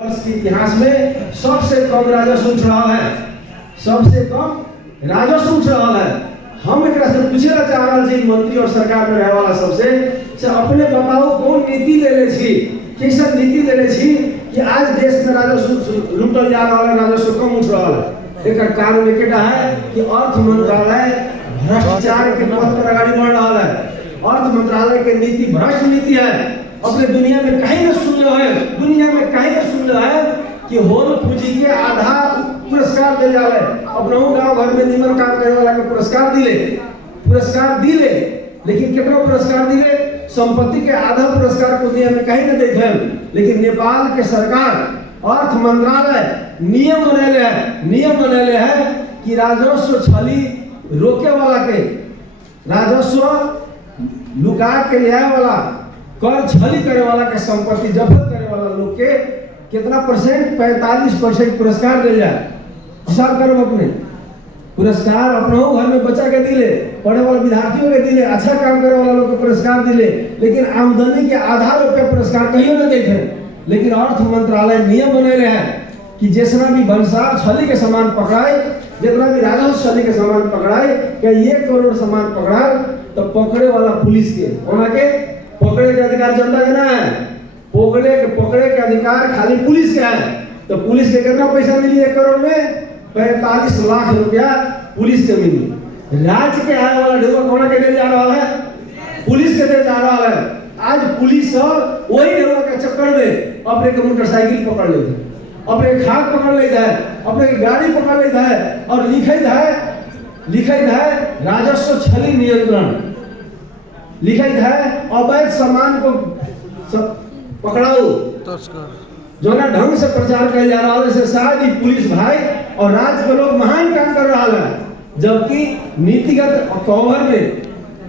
वर्ष के इतिहास में सबसे कम राजस्व उठ रहा है, सबसे कम राजस्व उठ रहा है। हम एक से पूछेला चाह रहा छी मंत्री और सरकार में रहे वाला सबसे से अपने बताओ कौन नीति लेले छी, कैसा नीति लेले छी कि आज देश में राजस्व लूटल जा रहा है, राजस्व कम उठ रहा है। एक कारण एकटा है कि अर्थ मंत्रालय भ्रष्टाचार के पथ पर आगे बढ़ रहा है। अर्थ मंत्रालय के नीति भ्रष्ट नीति है। अपने दुनिया में कहीं न सुन रहे हैं, दुनिया में कहीं न सुन रहे हैं कि होल पूंजी के आधा पुरस्कार दे जाले। अपना गांव घर में निमन काम करे वाला के पुरस्कार दिले, लेकिन कितना पुरस्कार दिले? संपत्ति के आधा पुरस्कार को दुनिया में कहीं न देखे। लेकिन नेपाल के सरकार अर्थ मंत्रालय नियम बनैले है कि राजस्व छली रोके वाला के, राजस्व लुका के ले वाला, कर छली करे वाला के, संपत्ति जब्त करे वाला लोग के कितना परसेंट? 45% पुरस्कार दे जाए। हिसाब करो अपने पुरस्कार अपना घर में बच्चा के दिले, पढ़े वाले विद्यार्थियों के दिले, अच्छा काम करे वाला लोग को पुरस्कार दिले, लेकिन आमदनी के आधार पर पुरस्कार कहीं न देखे। लेकिन अर्थ मंत्रालय नियम बनेले हैं कि जितना भी भंसार छली के सामान पकड़ाए, जितना भी राजस्व छली के सामान पकड़ाए, क्या 1 करोड़ सामान पकड़ाए तो पकड़े वाला पुलिस के, वहां के पकड़े के अधिकार जनता के ना है। पकड़े के अधिकार खाली पुलिस के है। तो पुलिस के कितना पैसा मिली 1 करोड़ में? 45 लाख रुपया पुलिस के मिली। राज्य के आने वाला ढेर कोना के दे जा रहा है, पुलिस के दे जा रहा है। आज पुलिस वही ढेर के चक्कर में अपने के मोटरसाइकिल पकड़ लेते है, अपने खाद पकड़ लेता है, अपने की गाड़ी पकड़ लेता है और लिखित है राजस्व छली नियंत्रण, लिखित है अवैध सामान को पकड़ाओ। जो ना ढंग से प्रचार किया जा रहा है, जैसे शायद ही पुलिस भाई और राज्य के लोग महान काम कर रहा है, जबकि नीतिगत कवर में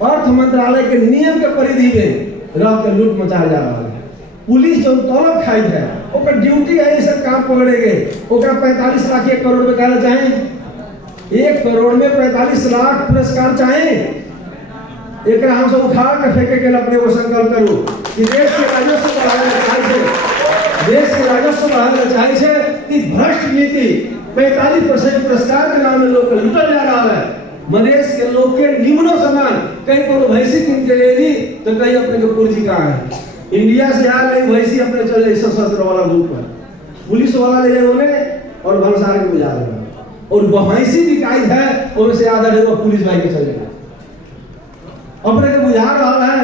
अर्थ मंत्रालय के नियम के परिधि में रह कर लूट मचाया जा रहा है। पुलिस जो तलब खाई है, ओकर ड्यूटी है ये सब काम पकड़ेगे। ओकरा 45 लाख 1 करोड़ में कहना चाहे, 1 करोड़ में 45 लाख पुरस्कार चाहे। एक हम सब उखाड़ के फेंके के अपने वो संकल्प करूं कि देश के राजस्व बढ़ाने चाहिए कि भ्रष्ट नीति 45% पुरस्कार के नाम में लोग को लूटल जा रहा है। मधेश के लोग के निम्नो सामान कहीं को भैंसी किन के ले ली तो कहीं अपने को पूंजी कहाँ है। इंडिया से आ रही भैंसी अपने चल रही सशस्त्र वाला रूप पर, पुलिस वाला ले जाए उन्हें और भंसार के बुझा देगा, और भैंसी भी कायद है उनसे आधा ढेर पुलिस भाई के चलेगा। अपने को बुझा रहा है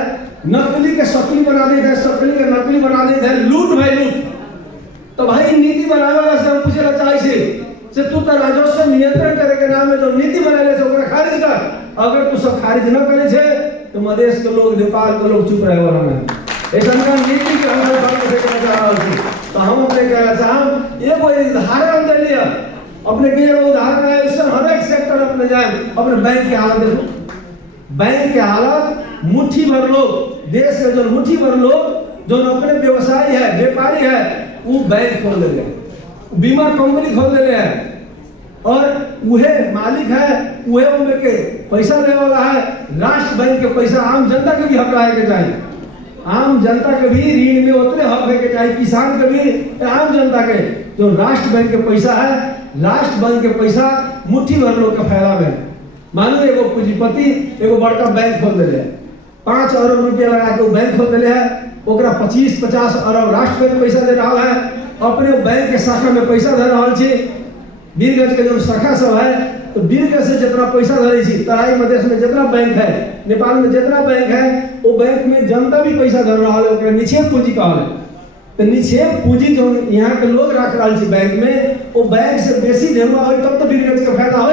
नकली के शकली बना देते हैं, शकली के नकली बना देते हैं, लूट भाई लूट। तो भाई नीति बनाने वाला से हम पूछे चाहिए से तू तो राजस्व नियंत्रण करे के नाम में जो नीति बनाले से ओकरा खारिज कर। अगर तू सब खारिज न करे छे तो मधेश के लोग, नेपाल के लोग चुप रहे वाला नहीं। ऐसा नीति के हम सामने से कहना चाह रहा हूं। तो हम अपने कहना चाहम ये कोई उदाहरण दे लिया, अपने के उदाहरण है इससे हर एक सेक्टर अपने जाए। अपने बैंक की हालत देखो, बैंक के हालत मुट्ठी भर लोग, देश के जो मुट्ठी भर लोग जो अपने व्यवसायी है, व्यापारी है, वो बैंक खोल ले गए, बीमा कंपनी खोल ले हैं, और वह मालिक है, वह उनमें के पैसा ले वाला है। राष्ट्र बैंक के पैसा आम जनता के भी हक रहे के चाहिए, आम जनता के भी ऋण में उतने हक है के चाहिए, किसान के भी, आम जनता के। जो राष्ट्र बैंक के पैसा है, राष्ट्र बैंक के पैसा मुट्ठी भर लोग के फायदा में। मानो एगो पूंजीपति एगो बड़का बैंक खोल दे, 5 अरब रुपया लगा के बैंक खोल दे है, ओकरा 25-50 अरब राष्ट्र बैंक पैसा दे रहा है, अपने बैंक के शाखा में पैसा दे रहा है। बीरगंज के जो शाखा सब है, तो बीरगंज से जितना पैसा धरे छी, तराई मधेश में जितना बैंक है, नेपाल में जितना बैंक है, वो बैंक में जनता भी पैसा धर रहा है, ओकरा निक्षेप पूंजी कहल है। तो निक्षेप पूंजी जो यहाँ के लोग रख रहा है बैंक में, वो बैंक से बेसी ढेरुआ हो तब तो बीरगंज के फायदा हो।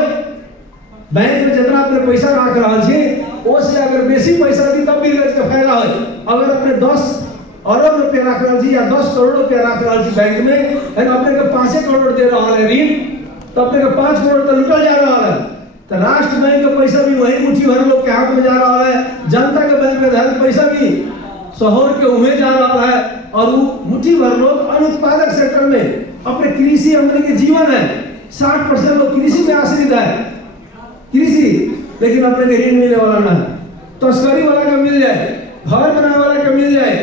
बैंक में जितना अपने पैसा रख रहा है उससे अगर बेसी पैसा दी तब बीरगंज के फायदा हो। अगर अपने 10 अरब रुपया रख रहा है या 10 करोड़ रुपया रख रहा है बैंक में, अपने को 5 करोड़ दे रहा है ऋण, तो अपने को 5 करोड़ तो लुटल जा रहा है। तो राष्ट्र बैंक का पैसा भी वही मुट्ठी भर लोग के हाथ में जा रहा है, जनता के बैंक में धन पैसा भी शहर के उमे जा रहा है, और वो मुट्ठी भर लोग अनुत्पादक सेक्टर में अपने कृषि हमने के जीवन है। 60% लोग कृषि में आश्रित है, कृषि, लेकिन अपने के ऋण मिलने वाला ना, तस्करी वाला का मिल जाए, घर बनाने वाला का मिल जाए,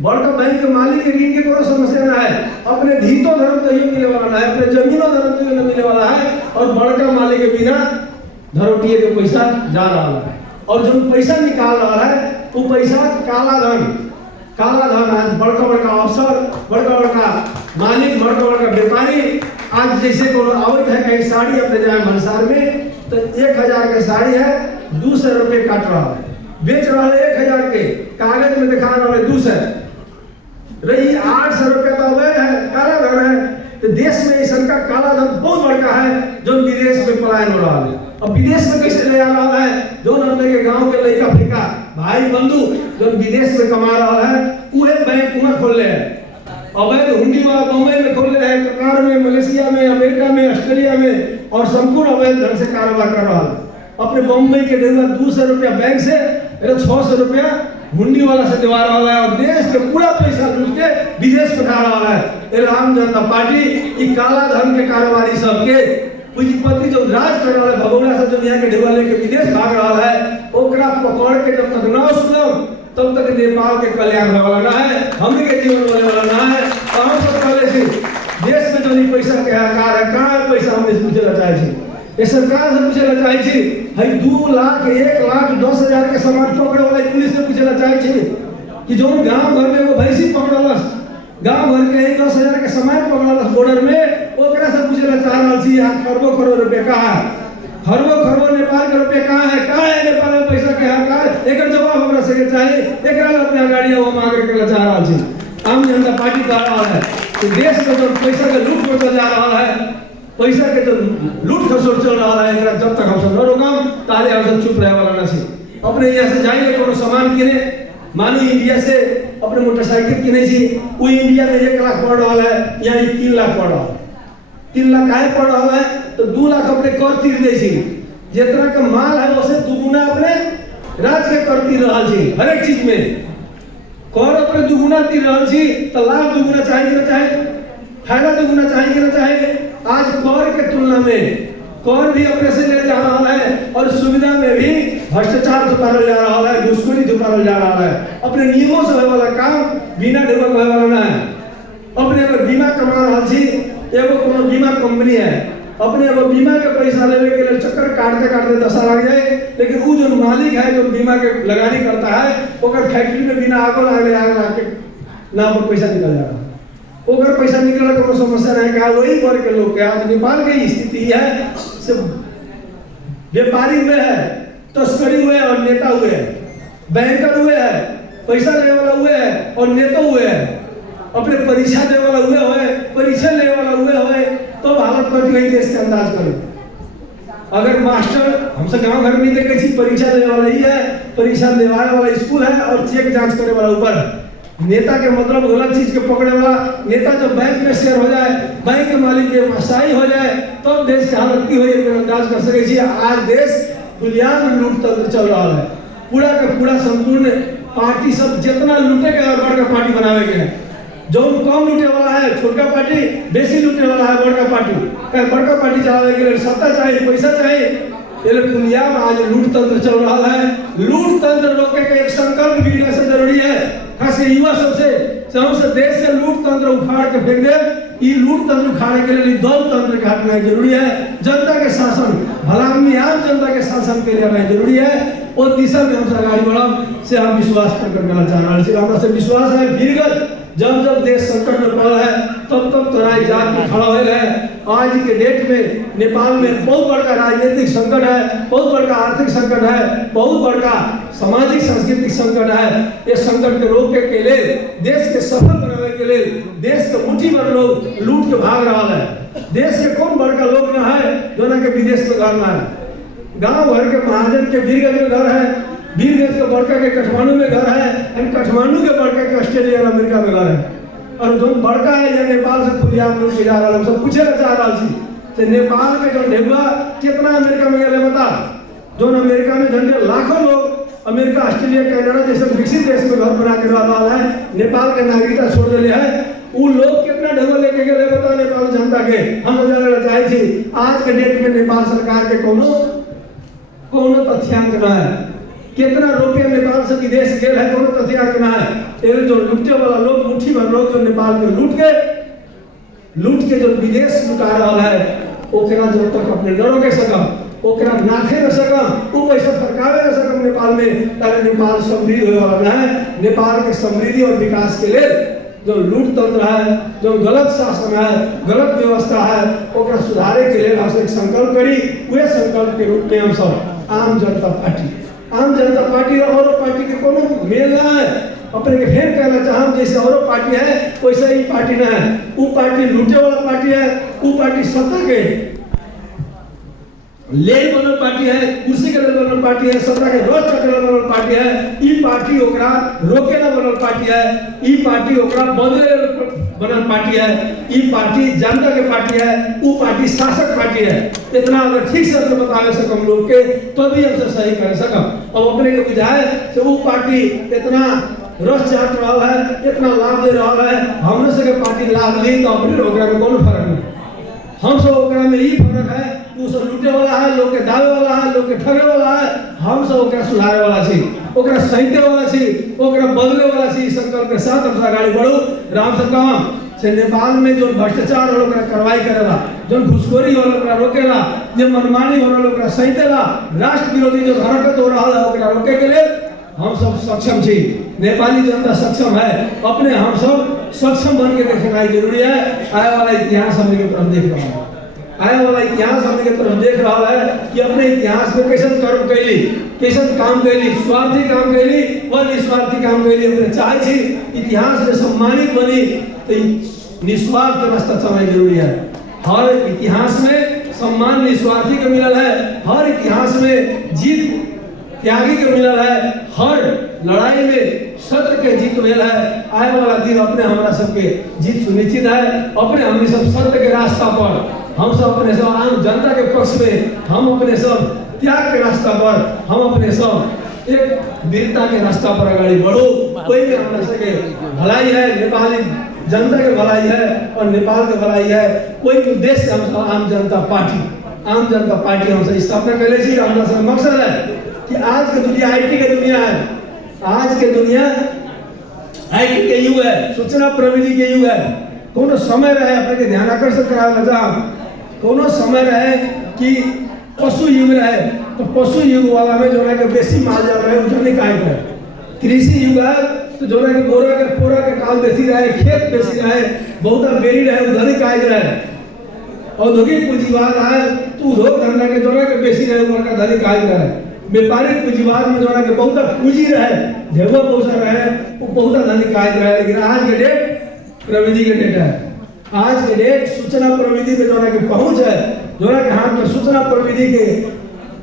बड़का बैंक के मालिक के ऋण के कोनो समस्या ना है, अपने धीतो धर्म तो ही मिले वाला ना है, अपने जमीनो धर्म तो ही मिले वाला है, और बड़का मालिक के बिना धरोटिए के पैसा जा रहा है, और जो पैसा निकाल रहा है वो पैसा काला धन आज बड़का अफसर, बड़का मालिक, बड़का व्यापारी आज जैसे को आवत है कहीं साड़ी अपने जाए भंसार में तो 1000 के साड़ी है 200 रुपये काट रहा है, बेच रहा है 1000 के, कागज में दिखा रहा है 200 रही 800 रुपये का अवैध है, काला धन है। तो देश में इस का काला धन बहुत बड़का है जो विदेश में पलायन हो रहा है। अब विदेश में कैसे ले आ रहा है, जो अपने के गांव के लड़का फिका भाई बंधु जो विदेश में कमा रहा है वह बैंक वहां खोल ले है, अवैध हुंडी वाला बम्बई में खोल ले है, कतार में, मलेशिया में, अमेरिका में, ऑस्ट्रेलिया में, और संपूर्ण अवैध ढंग से कारोबार कर रहा है। अपने बम्बई के देगा 200 रुपया बैंक से, 600 रुपया हुंडी वाला से दिवा रहा है, और देश के पूरा पैसा लूट के विदेश में खा रहा है। आम जनता पार्टी ई काला धन के कारोबारी सबके पूंजीपति जो राज कर रहा है, भगोड़ा से जो यहाँ के ढेवा लेके विदेश भाग रहा है, ओकरा पकड़ के जब तक न सुनम तब तक नेपाल के कल्याण वाला ना है, हमने के जीवन होने वाला ना है। हम सब पहले से देश में जो पैसा के आकार है, कहाँ है पैसा, हम पूछे ला चाहे ये सरकार से पूछे ला चाहे है 2 लाख 1 लाख 10,000 के सामान पकड़े वाला पुलिस से पूछे ला चाहे कि जो गांव भर में वो भैंसी पकड़लस, गांव भर के 10,000 के सामान पकड़लस बॉर्डर में, ओकरा से पूछे ला चाह रहा छी यहाँ खरबों करोड़ रुपए कहाँ है, खरबों नेपाल के रुपए कहाँ है नेपाल में पैसा के आकार, एक जवाब हमरा से चाहिए, एक अपना गाड़ी वो मांग के ला चाह रहा छी। आम जनता पार्टी कह रहा है कि देश में जो पैसा के लूट होता जा रहा है, पैसा के जो लूट खसोट चल रहा है, जब तक हम सब न रोकम ताले हम सब चुप रहे वाला नहीं। अपने यहाँ से जाएंगे कोनो सामान किने, मानो इंडिया से अपने मोटरसाइकिल किने छी, वो इंडिया में 1 लाख पड़ रहा है, यहाँ 3 लाख पड़ रहा है, 3 लाख काहे पड़ रहा है तो 2 लाख अपने कर तीर दे छी, जितना का माल है उसे दुगुना अपने राज्य के कर तीर रहा छी, हर एक चीज में कर अपने दुगुना तीर रहा छी, तो लाभ दुगुना चाहिए ना चाहिए, फायदा दुगुना चाहिए ना चाहिए। आज कर के तुलना में कर भी अपने से ले जा रहा है, और सुविधा में भी भ्रष्टाचार छुपाल जा रहा है, घुसखोरी छुपाल जा रहा है। अपने नियमों से होने वाला काम बिना डेवलप होने वाला ना है। अपने अगर बीमा कमा रहा छी, एगो कोनो बीमा कंपनी है, अपने एगो बीमा के पैसा लेवे के लिए चक्कर काटते दशा लग जाए, लेकिन वो जो मालिक है जो बीमा के लगानी करता है, ओकर फैक्ट्री में बिना आगो लागले आग लाके ना पर पैसा निकल जा रहा है, ओकर पैसा निकलने का समस्या नहीं क्या। वही वर्ग के लोग के आज नेपाल की स्थिति है, सिर्फ व्यापारी हुए हैं, तस्करी हुए और नेता हुए हैं, बैंकर हुए हैं, पैसा लेने वाला हुए हैं और नेता हुए हैं, अपने परीक्षा देने वाला हुए, परीक्षा लेने वाला हुए, तो हालत कटी हुई देश के अंदाज करो। अगर मास्टर हमसे गांव घर में देखे छी परीक्षा देने वाला ही है, परीक्षा देवाने वाला स्कूल है और चेक जांच करने वाला ऊपर है। नेता के मतलब गलत चीज के पकड़ने वाला नेता जब बैंक में शेयर हो जाए, बैंक के मालिक के मसाई हो जाए, तो देश की हालत की हुई अंदाज कर सके छी। आज देश दुनिया में लूट तंत्र चल रहा है, पूरा का पूरा संपूर्ण पार्टी सब जितना लूटे के बड़का पार्टी बनावे के है, जो कम लूटे वाला है छोटा पार्टी, बेसी लूटे वाला है बड़का पार्टी। बड़का पार्टी चलाने के लिए सत्ता चाहिए, पैसा चाहिए, ये दुनिया में आज लूट तंत्र चल रहा है। लूट तंत्र रोके के एक संकल्प भी लेना जरूरी है, खास युवा सबसे देश से लूट तंत्र उखाड़ के फेंक दे। ये लूट तंत्र उखाड़ने के लिए दल तंत्र का हटना जरूरी है, जनता के शासन भलामी आम जनता के शासन के लिए रहना जरूरी है। और दिशा में हम आगे बढ़ब से हम विश्वास प्रकट करना चाह रहे हैं। हमारा से विश्वास है वीरगत जब जब देश संकट में पड़ा है तब तब तराई जात में खड़ा हुए है। आज के डेट में नेपाल में बहुत बड़का राजनीतिक संकट है, बहुत बड़का आर्थिक संकट है, बहुत बड़का सामाजिक सांस्कृतिक संकट है। ये संकट के रोकने के लिए, देश के सफल बनाने के लिए, देश के मुट्ठी भर लोग लूट के भाग रहा है। देश के कौन बड़का लोग न है जो ना के विदेश में घर में है। गांव भर के महाजन के वीरगंज में घर है, वीरगंज के बड़का के काठमांडू में घर है, काठमांडू के बड़का के ऑस्ट्रेलिया और अमेरिका में घर है। और जो बड़का है या नेपाल से खुलियाम लोग के जा रहा है, सब पूछे चाह रहा थी नेपाल में जो ढेबुआ कितना अमेरिका में गए बता। जो अमेरिका में झंडे लाखों लोग अमेरिका, ऑस्ट्रेलिया, कनाडा जैसे विकसित देश में घर बना के रह रहा है, नेपाल के नागरिकता छोड़ दिले है। वो लोग कितना ढेबुआ लेके गए बता नेपाल जनता के। हम जानना चाहे थी आज के डेट में नेपाल सरकार के कोनो तथ्यांक न है कितना रुपया नेपाल से विदेश गेल है कोनो तथ्य के ना है। ये जो लुटे वाला लोग, मुट्ठी भर लोग जो नेपाल में लूट के जो विदेश लुटा रहा है, ओकरा जब तक अपने न रोके सकम, ओकरा नाथे न सकम, वो पैसा फरकावे न सकम नेपाल में, ताकि नेपाल समृद्ध होने वाला ना है। नेपाल के समृद्धि और विकास के लिए जो लूट तंत्र है, जो गलत शासन है, गलत व्यवस्था है, ओकरा सुधारे के लिए हम एक संकल्प करी। वह संकल्प के रूप में हम सब आम जनता पार्टी और पार्टी के कोनो मेल ना है। अपने के फेर कहना चाहम जैसे और पार्टी है वैसे ही पार्टी ना है। वो पार्टी लूटे वाला पार्टी है, वो पार्टी सत्ता के ले बनल पार्टी है, कुर्सी के लिए बनल पार्टी है, सत्ता के रोज चक्र बनल पार्टी है। ई पार्टी ओकरा रोकेला बनल पार्टी है, ई पार्टी ओकरा बदले बनल पार्टी है, ई पार्टी जनता के पार्टी है, वो पार्टी शासक पार्टी है। इतना अगर ठीक से बतावे सकम लोग के तभी हमसे सही कर सकम। अब अपने के बुझाए से वो पार्टी इतना रस चाट रहा है, इतना लाभ दे रहा है, हमने से पार्टी लाभ ली तो अपने ओकरा में कोनो फर्क नहीं। हम सब ओकरा में यही फर्क है, तू सब लूटे वाला है, लोग के दावे वाला है, लोग के ठगे वाला है, हम सब ओकरा सुधारे वाला छी, ओकरा सहिते वाला छी, ओकरा बदले वाला छी। संकल्प के साथ हम आगे बढ़ू। राम से कहम से नेपाल में जो भ्रष्टाचार हो ओकरा कार्रवाई करेला, जो घुसखोरी हो ओकरा रोकेला, जो मनमानी हो ओकरा सहितेला, राष्ट्र विरोधी जो हरकत हो रहा है ओकरा रोके के लिए हम सब सक्षम छी। नेपाली जनता सक्षम है, अपने हम सब सक्षम बन के देखना जरूरी है। आने वाला इतिहास हमने के तरफ देख रहा है, आने वाला इतिहास हमने के तरफ देख रहा है कि अपने इतिहास में कैसे कर्म कैली, कैसे काम कैली, स्वार्थी काम कैली और निस्वार्थी काम कैली। अपने चाहे छी इतिहास में सम्मानित बनी तो निस्वार्थ रास्ता चलना जरूरी है। हर इतिहास में सम्मान निस्वार्थी को मिलल है, हर इतिहास में जीत त्यागी के मिलल है, हर लड़ाई में सत्य के जीत मिल है। आने वाला दिन अपने हमारा सबके जीत सुनिश्चित है। अपने हमने सब सत्य के रास्ता पर, हम सब अपने सब आम जनता के पक्ष में, हम अपने सब त्याग के रास्ता पर, हम अपने सब एक वीरता के रास्ता पर आगे बढ़ो। कोई भी हमारे सके भलाई है, नेपाली जनता के भलाई है और नेपाल के भलाई है। कोई भी उद्देश्य हम आम जनता पार्टी हम स्थापना कर ले। हमारा सब मकसद है कि आज की दुनिया आईटी की दुनिया है, आज की दुनिया आईटी के युग है, सूचना प्रविधि के युग है। कोनो समय रहे अपने के ध्यान आकर्षित करावे जा, कोनो समय रहे कि पशु युग रहे तो पशु युग वाला में जो है कि बेसी माल जाल रहे उजने काय रहे। कृषि युग है तो जो है कि गोरा के पोरा के काल बेसी रहे, खेत बेसी रहे, बहुत बेरी रहे उधर काय रहे। औद्योगिक पूंजीवाद आए तो उद्योग धंधा के जो है कि बेसी रहे उनका धनी काय रहे। व्यापारिक पूंजीवाद में जो है कि बहुत पूंजी रहे, ढेवा पैसा रहे, वो बहुत धनी काय रहे। लेकिन आज के डेट प्रविधि के डेट है, आज के डेट सूचना प्रविधि में जो है कि पहुंच है, जो है कि हाथ में सूचना प्रविधि के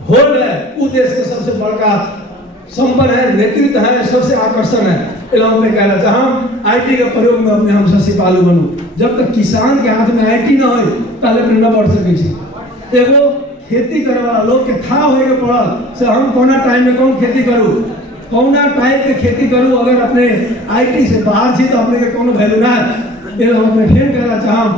होल्ड है, वो देश के सबसे बड़का संपन्न है, नेतृत्व है, सबसे आकर्षण है। इलाम में कहना चाहम आईटी के प्रयोग में अपने हम सिपालू बनू। जब तक किसान के हाथ में आईटी ना हो पहले अपने न बढ़ सके। एगो खेती करे वाला लोग के था होए के पड़ल से हम कोना टाइम में कौन खेती करूँ, कौना टाइप के खेती करूँ। अगर अपने आईटी से बाहर छी तो अपने के कोनो वैल्यू ना है। हम अपने फेर कहना चाहम